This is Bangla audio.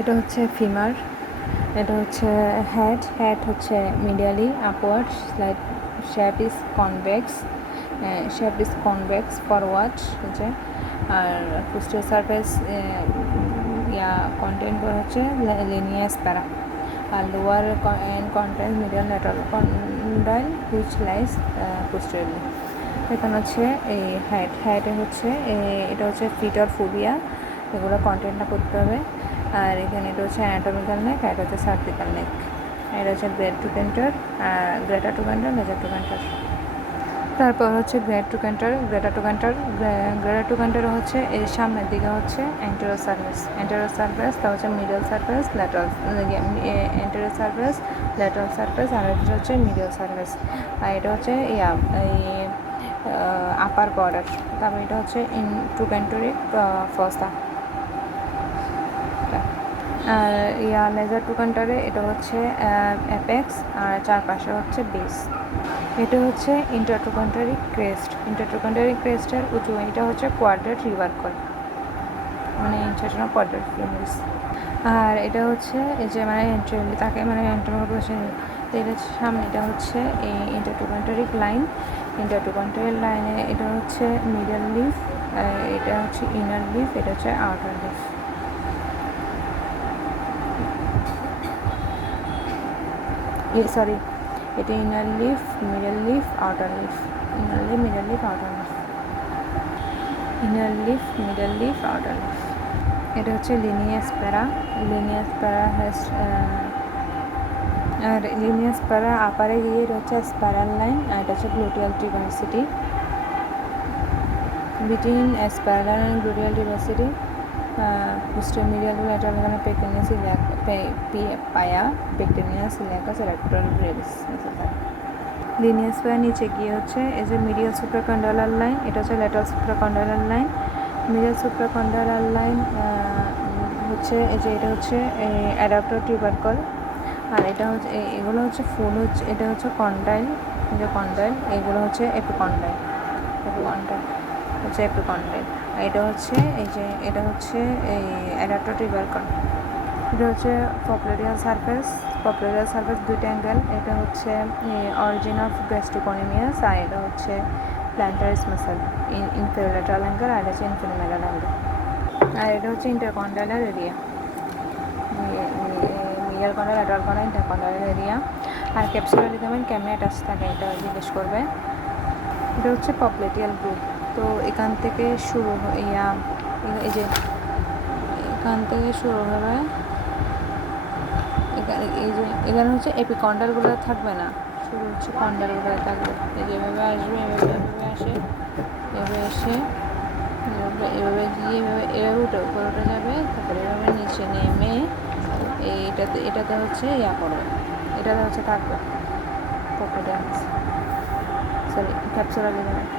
এটা হচ্ছে ফিমার, এটা হচ্ছে হেড। হেড হচ্ছে medially upwards, like shape is convex forward হচ্ছে। আর পোস্টার সারফেস কন্টেন্ট হচ্ছে লিনিয়াস প্যারা। আর lower end contains medial lateral condyle which lies posteriorly. এখানে হচ্ছে এই হেডে হচ্ছে এটা হচ্ছে ফিটার ফোবিয়া, এগুলো কন্টেন্টটা করতে হবে। আর এখানে এটা হচ্ছে অ্যানাটমিক্যাল নেক, এটা হচ্ছে সার্জিক্যাল নেক। এটা হচ্ছে greater trochanter, greater trochanter, major trochanter. তারপর হচ্ছে greater trochanter, greater trochanter. Greater trochanter হচ্ছে এর সামনের দিকে হচ্ছে অ্যান্টেরিয়র সারফেস, তা হচ্ছে middle surface, lateral anterior surface, lateral surface, আর এটা হচ্ছে মিডল সারফেস। আর এটা হচ্ছে আপার বর্ডার। তারপর এটা হচ্ছে ইন্ট্রুকেন্টরিক ফসা। আর লেজার টু কান্টারে এটা হচ্ছে অ্যাপেক্স, আর চারপাশে হচ্ছে বেস। এটা হচ্ছে ইন্টারট্রোকান্টারিক ক্রেস্টের উঁচু, এটা হচ্ছে কোয়াড্রেট রিভার্কল, মানে ইনসার্শন অফ কোয়াড্রেট ফিউমিস। আর এটা হচ্ছে এই যে মানে এন্ট্রিয়ালি তাকে মানে এন্ট্রোমার্কোশন, এটা সামনে এটা হচ্ছে এই ইন্টারট্রোকান্টারিক লাইনে এটা হচ্ছে মিডল লিফ, এটা হচ্ছে ইনার লিফ, এটা হচ্ছে আউটার লিফ। এটা inner leaf, middle leaf, outer leaf. Inner leaf, middle leaf, outer leaf. Inner leaf, middle leaf, outer leaf. এটা হচ্ছে লিনিয়াস প্যারা। আর লিনিয়াস প্যারা আপারে গিয়ে এটা হচ্ছে স্পাইরাল লাইন, আর এটা হচ্ছে gluteal tuberosity. Between spiral and gluteal tuberosity posterior lateral এখানে পেক্টেনিয়াস ইলিয়াকাস ইলেক্ট্রাল ব্রেভিস। লিনিয়াস প্যারা নিচে গিয়ে হচ্ছে এই যে মিডিয়াল সুপ্রাকন্ডালার লাইন, এটা হচ্ছে ল্যাটারাল সুপ্রাকন্ডালার লাইন। মিডিয়াল সুপ্রাকন্ডালার লাইন হচ্ছে এই যে এটা হচ্ছে অ্যাডাপ্টার টিউবারকল। আর এটা হচ্ছে এগুলো হচ্ছে ফুল হচ্ছে, এটা হচ্ছে কন্ডাইল, এগুলো হচ্ছে এপিকন্ডাইল হচ্ছে এপিকন্ডাইল। এটা হচ্ছে এই যে এটা হচ্ছে এই অ্যাডাপ্টার টিউবারকল। এটা হচ্ছে পপুলারিয়াল সারফেস দুইটা অ্যাঙ্গেল। এটা হচ্ছে অরিজিন অফ গ্যাস্ট্রিকোনিমিয়াস, আর এটা হচ্ছে প্ল্যান্টারিস মাসল ইনফেরোল্যাটারাল অ্যাঙ্গেল, আর এটা হচ্ছে ইনফেরোমেলার অ্যাঙ্গেল। আর এটা হচ্ছে intercondylar area, medial condyle, lateral condyle, intercondylar area. আর ক্যাপসুলার লিগামেন্ট কেমনে অ্যাটাচ থাকে এটা জিজ্ঞেস করবে। এটা হচ্ছে পপলেটিয়াল গ্রুপ। তো এখান থেকে শুরু এই যে এখান থেকে শুরু হবে, এই যে এখানে হচ্ছে এপিকন্ডালগুলো থাকবে না, শুরু হচ্ছে কন্ডালগুলো থাকবে। এই যে এভাবে আসবে, এভাবে আসে, এভাবে এসে এভাবে গিয়ে এভাবে উপরে উঠে যাবে, তারপরে এভাবে নিচে নেমে এটাতে হচ্ছে করবে, এটাতে হচ্ছে থাকবে পপলেটিয়াল ক্যাপসুলার লিগামেন্ট।